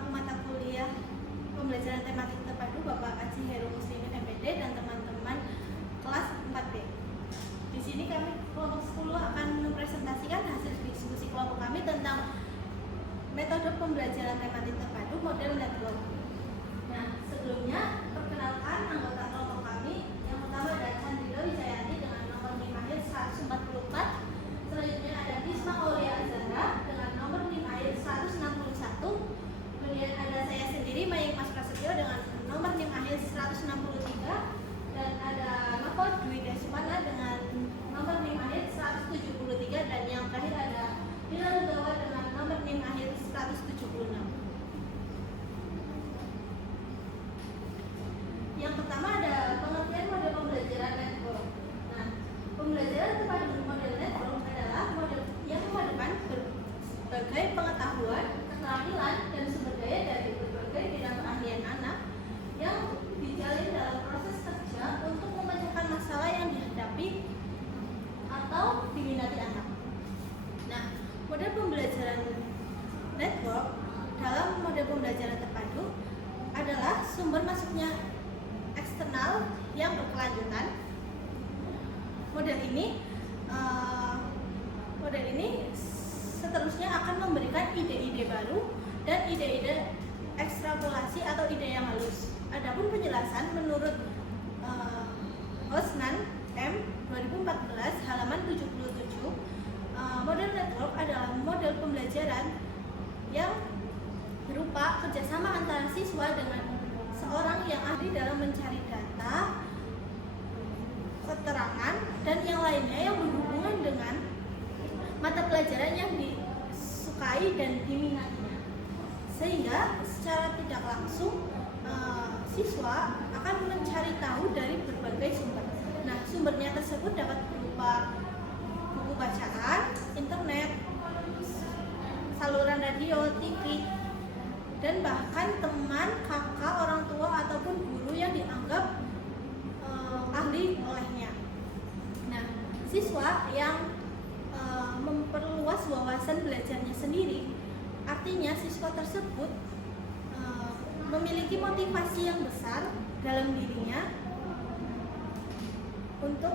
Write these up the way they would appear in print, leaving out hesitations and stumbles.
pemangku mata kuliah pembelajaran tematik terpadu Bapak Haji Heru Muslimin MPD dan teman-teman kelas 4B. Di sini kami kelompok 10 akan mempresentasikan hasil diskusi kelompok kami tentang metode pembelajaran tematik terpadu model network. Nah, sebelumnya perkenalkan anggota kelompok kami. Yang pertama ada Chandrila Wijayanti dengan nomor NIM akhir 144. Selanjutnya ada Isma Aulia Azhara dengan nomor NIM akhir 161. Kemudian ada saya sendiri Maying Mas Prasetyo dengan nomor NIM akhir 163. Dan ada Nova Dwi Desmana dengan nomor NIM akhir 173. Dan yang terakhir ada Lila Lugawa dengan nomor NIM akhir 176. Yang pertama ada pengertian model pembelajaran network. Nah, pembelajaran terpadu model network adalah model yang memadukan berbagai pengetahuan, keterampilan, dan sumber daya dari berbagai bidang keahlian anak yang dijalin dalam proses kerja untuk memecahkan masalah yang dihadapi atau diminati anak. Nah, model pembelajaran network dalam model pembelajaran terpadu adalah sumber masuknya eksternal yang berkelanjutan. Model ini seterusnya akan memberikan ide-ide baru dan ide-ide ekstrapolasi atau ide yang halus. Adapun penjelasan menurut Hosnan M 2014 halaman 77, model network adalah model pembelajaran yang berupa kerjasama antara siswa dengan seorang yang ahli dalam mencari data, keterangan, dan yang lainnya yang berhubungan dengan mata pelajaran yang disukai dan diminatinya. Sehingga secara tidak langsung siswa akan mencari tahu dari berbagai sumber. Nah, sumbernya tersebut dapat berupa buku bacaan, internet, saluran radio, TV, dan bahkan teman, kakak, orang tua, ataupun guru yang dianggap ahli olehnya. Nah, siswa yang memperluas wawasan belajarnya sendiri, artinya siswa tersebut memiliki motivasi yang besar dalam dirinya untuk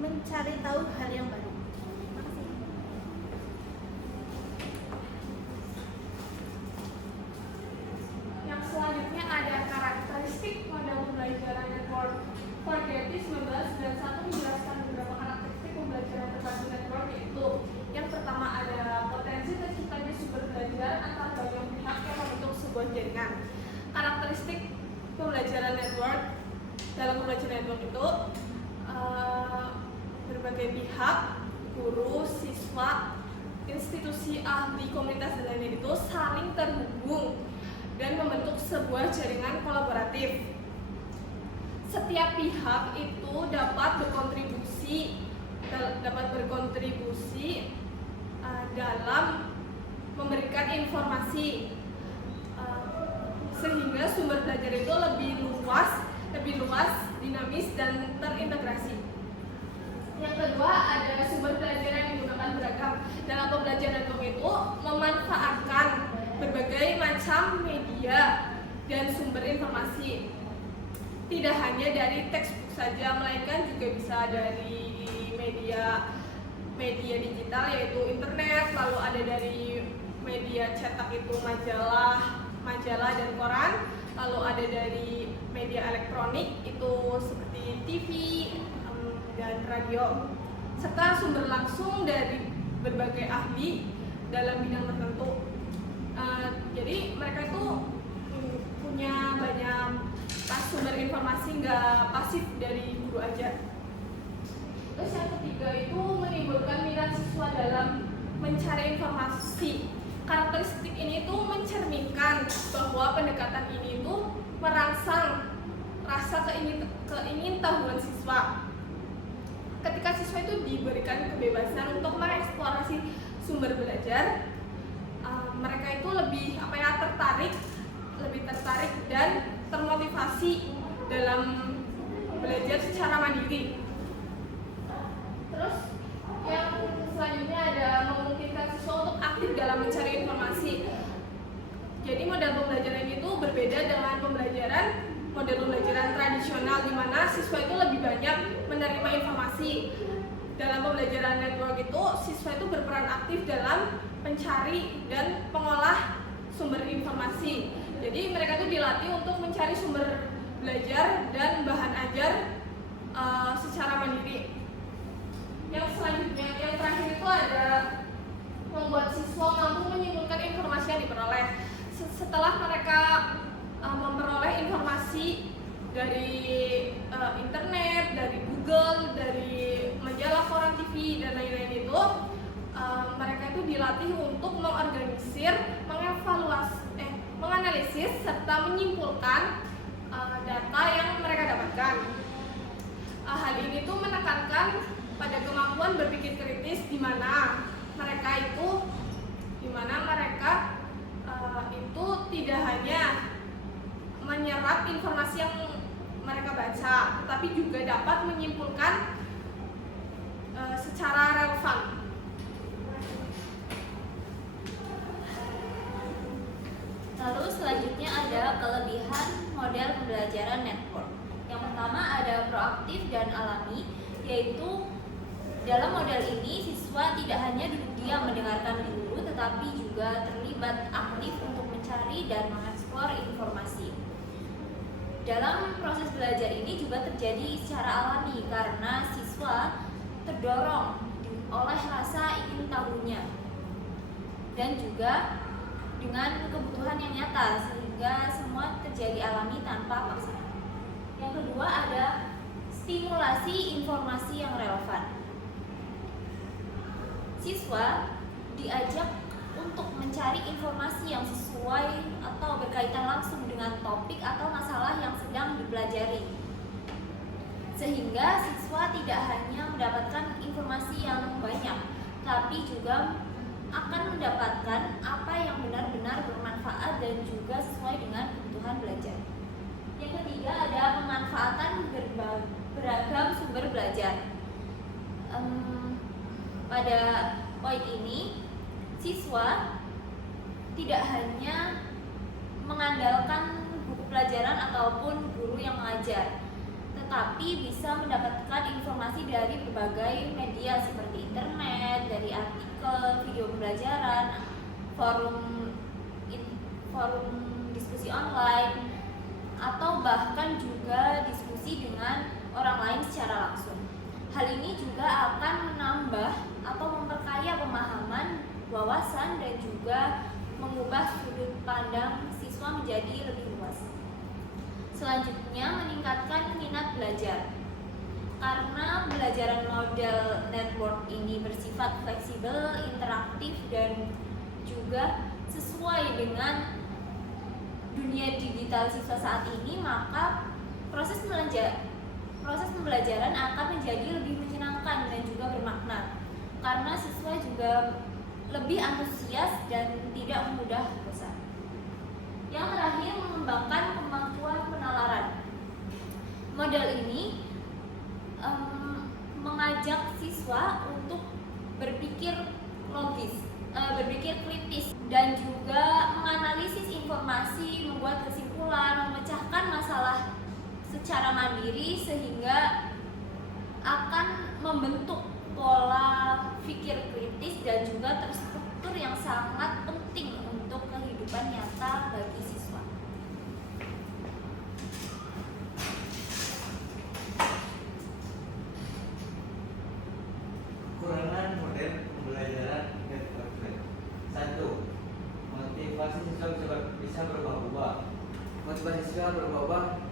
mencari tahu hal yang baru. Selanjutnya ada karakteristik model pembelajaran network. Forgetty 19 dan 1 menjelaskan beberapa karakteristik pembelajaran terpadu network, yaitu yang pertama ada potensi terciptanya sumber belajar antara banyak pihak yang membentuk sebuah jaringan. Karakteristik pembelajaran network dalam pembelajaran network itu berbagai pihak, guru, siswa, institusi, ahli, komunitas, dan lainnya itu saling terhubung dan membentuk sebuah jaringan kolaboratif. Setiap pihak itu dapat berkontribusi dalam memberikan informasi, sehingga sumber belajar itu lebih luas, dinamis, dan terintegrasi. Yang kedua ada sumber belajar yang digunakan beragam. Dalam pembelajaran network itu memanfaatkan berbagai macam media dan sumber informasi, tidak hanya dari textbook saja, melainkan juga bisa dari media digital yaitu internet, lalu ada dari media cetak itu majalah dan koran, lalu ada dari media elektronik itu seperti TV dan radio, serta sumber langsung dari berbagai ahli dalam bidang tertentu. Jadi mereka itu punya banyak sumber informasi, nggak pasif dari guru aja. Terus yang ketiga itu menimbulkan minat siswa dalam mencari informasi. Karakteristik ini tuh mencerminkan bahwa pendekatan ini tuh merangsang rasa keingintahuan siswa. Ketika siswa itu diberikan kebebasan untuk mengeksplorasi sumber belajar, mereka itu lebih tertarik dan termotivasi dalam belajar secara mandiri. Terus yang selanjutnya ada memungkinkan siswa untuk aktif dalam mencari informasi. Jadi model pembelajaran itu berbeda dengan model pembelajaran tradisional di mana siswa itu lebih banyak menerima informasi. Dalam pembelajaran network itu, siswa itu berperan aktif dalam mencari dan mengolah sumber informasi. Jadi mereka itu dilatih untuk mencari sumber belajar dan bahan ajar secara mandiri. Yang selanjutnya, yang terakhir itu ada membuat siswa mampu menyimpulkan informasi yang diperoleh. Setelah mereka memperoleh informasi dari internet, dari Google, dari majalah, koran, TV, dan lain-lain itu, mereka itu dilatih untuk mengorganisir, menganalisis, serta menyimpulkan data yang mereka dapatkan. Hal ini tuh menekankan pada kemampuan berpikir kritis di mana mereka itu tidak hanya menyerap informasi yang mereka baca, tetapi juga dapat menyimpulkan secara relevan. Lalu selanjutnya ada kelebihan model pembelajaran network. Yang pertama ada proaktif dan alami, yaitu dalam model ini siswa tidak hanya duduk diam mendengarkan guru, tetapi juga terlibat aktif untuk mencari dan mengeksplor informasi. Dalam proses belajar ini juga terjadi secara alami karena siswa terdorong oleh rasa ingin tahunya dan juga dengan kebutuhan yang nyata, sehingga semua terjadi alami tanpa paksaan. Yang kedua ada stimulasi informasi yang relevan. Siswa diajak untuk mencari informasi yang sesuai atau berkaitan langsung dengan topik atau masalah yang sedang dipelajari, sehingga siswa tidak hanya mendapatkan informasi yang banyak, tapi juga akan mendapatkan apa yang benar-benar bermanfaat dan juga sesuai dengan kebutuhan belajar. Yang ketiga ada pemanfaatan beragam sumber belajar. Pada poin ini, siswa tidak hanya mengandalkan buku pelajaran ataupun guru yang mengajar, tetapi bisa mendapatkan informasi dari berbagai media seperti internet, dari artikel, video pembelajaran, forum diskusi online, atau bahkan juga diskusi dengan orang lain secara langsung. Hal ini juga akan menambah atau memperkaya pemahaman, wawasan, dan juga mengubah sudut pandang siswa menjadi lebih luas. Selanjutnya, meningkatkan minat belajar. Karena pembelajaran model network ini bersifat fleksibel, interaktif, dan juga sesuai dengan dunia digital siswa saat ini, maka proses pembelajaran akan menjadi lebih menyenangkan dan juga bermakna, karena siswa juga lebih antusias dan tidak mudah bosan. Yang terakhir, mengembangkan kemampuan penalaran. Model ini mengajak siswa untuk berpikir logis, berpikir kritis, dan juga menganalisis informasi, membuat kesimpulan, memecahkan masalah secara mandiri, sehingga akan membentuk pola pikir kritis dan juga terstruktur yang sangat penting untuk kehidupan nyata bagi siswa. Kekurangan model pembelajaran network. 1. Motivasi siswa bisa berubah-ubah. Motivasi siswa berubah-ubah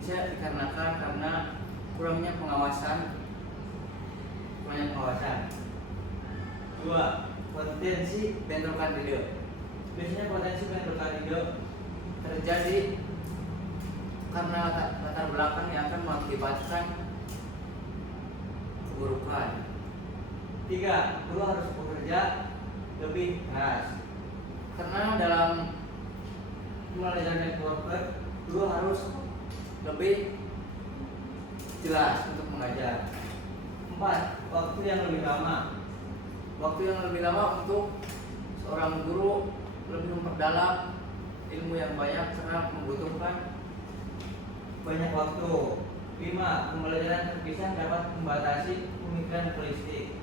bisa dikarenakan karena kurangnya pengawasan. 2. Potensi bentrokan ide. Biasanya potensi bentrokan ide terjadi karena latar belakang yang akan mengakibatkan keburukan. 3. Guru harus bekerja lebih keras. Karena dalam pembelajaran network, guru harus lebih jelas untuk mengajar. 4. Waktu yang lebih lama. Waktu yang lebih lama untuk seorang guru lebih memperdalam ilmu yang banyak karena membutuhkan banyak waktu. 5. Pembelajaran terpisah dapat membatasi pemikiran holistik.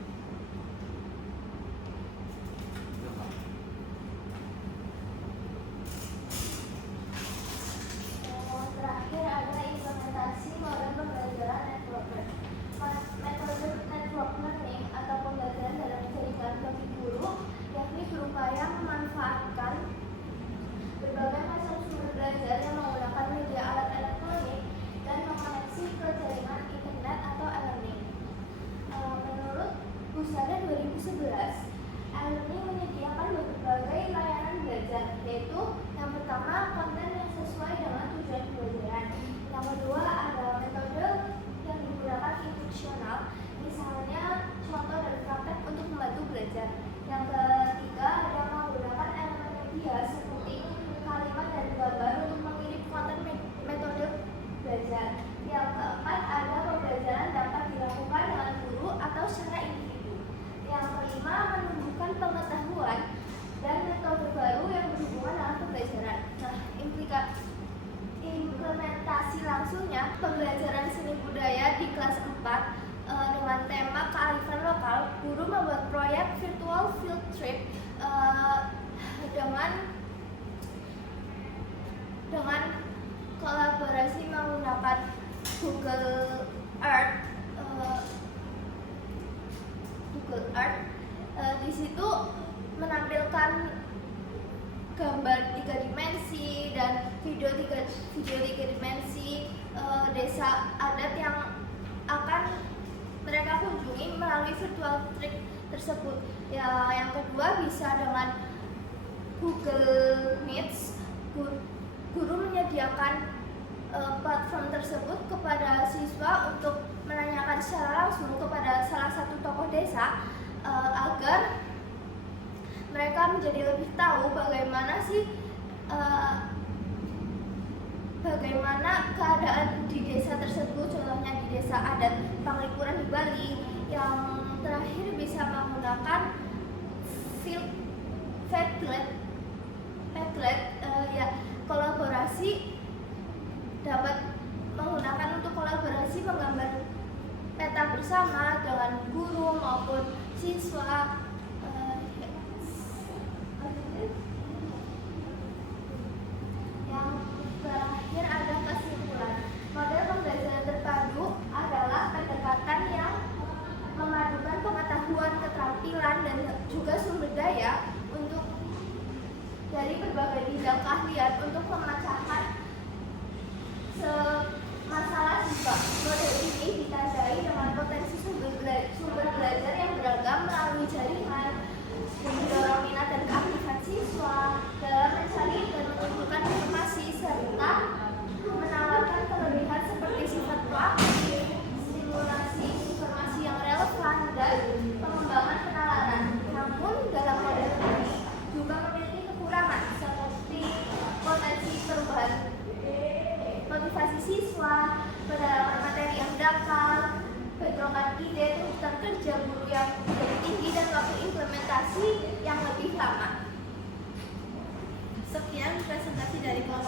Terakhir ada implementasi model pembelajaran network. Metode network learning atau pembelajaran dalam jaringan bagi guru yakni berupaya memanfaatkan berbagai macam sumber belajar yang menggunakan media alat elektronik dan mengoneksi ke jaringan internet atau e-learning. Menurut Pusada 2011, e-learning menyediakan berbagai layanan belajar, yaitu yang pertama konten yang sesuai dengan tujuan pembelajaran. Yang kedua ada metode yang digunakan instruksional, misalnya contoh dan praktek untuk membantu belajar. Yang ketiga ada menggunakan elemen media seperti kalimat dan gambar untuk mengirim konten metode belajar. Yang keempat ada pembelajaran dapat dilakukan dengan guru atau secara individu. Yang kelima menumbuhkan pengetahuan dan metode baru yang berhubungan dengan pembelajaran. Nah, implementasi langsungnya pembelajaran seni budaya di kelas 4 dengan tema kearifan lokal, guru membuat proyek virtual field trip dengan kolaborasi menggunakan Google Earth. Di situ menampilkan gambar 3 dimensi dan video 3 dimensi desa adat yang akan mereka kunjungi melalui virtual trip tersebut. Ya, yang kedua bisa dengan Google Meets. Guru menyediakan platform tersebut kepada siswa untuk menanyakan secara langsung kepada salah satu tokoh desa agar mereka menjadi lebih tahu bagaimana keadaan di desa tersebut, contohnya di desa adat Panglipuran di Bali. Yang terakhir bisa menggunakan Padlet, ya kolaborasi dapat menggunakan untuk kolaborasi menggambar peta bersama dengan guru maupun siswa. Yang terakhir ada kesimpulan. Model pembelajaran terpadu adalah pendekatan yang memadukan pengetahuan, keterampilan, dan juga sumber daya untuk dari berbagai bidang keahlian untuk pemecahkan masalah siswa. Model ini ditandai dengan potensi sumber belajar yang beragam melalui jaringan, mendorong minat dan keaktifan siswa dalam mencari dan mengumpulkan informasi, serta menawarkan kelebihan seperti sifat proaktif, stimulasi informasi yang relevan, dan pengembangan penalaran. Namun dalam model ini juga memiliki kekurangan seperti potensi perubahan motivasi siswa, pendalaman materi yang dangkal, bentrokan ide, tuntutan kerja guru yang lebih tinggi, dan waktu implementasi yang lebih lama. Sekian presentasi dari kelompok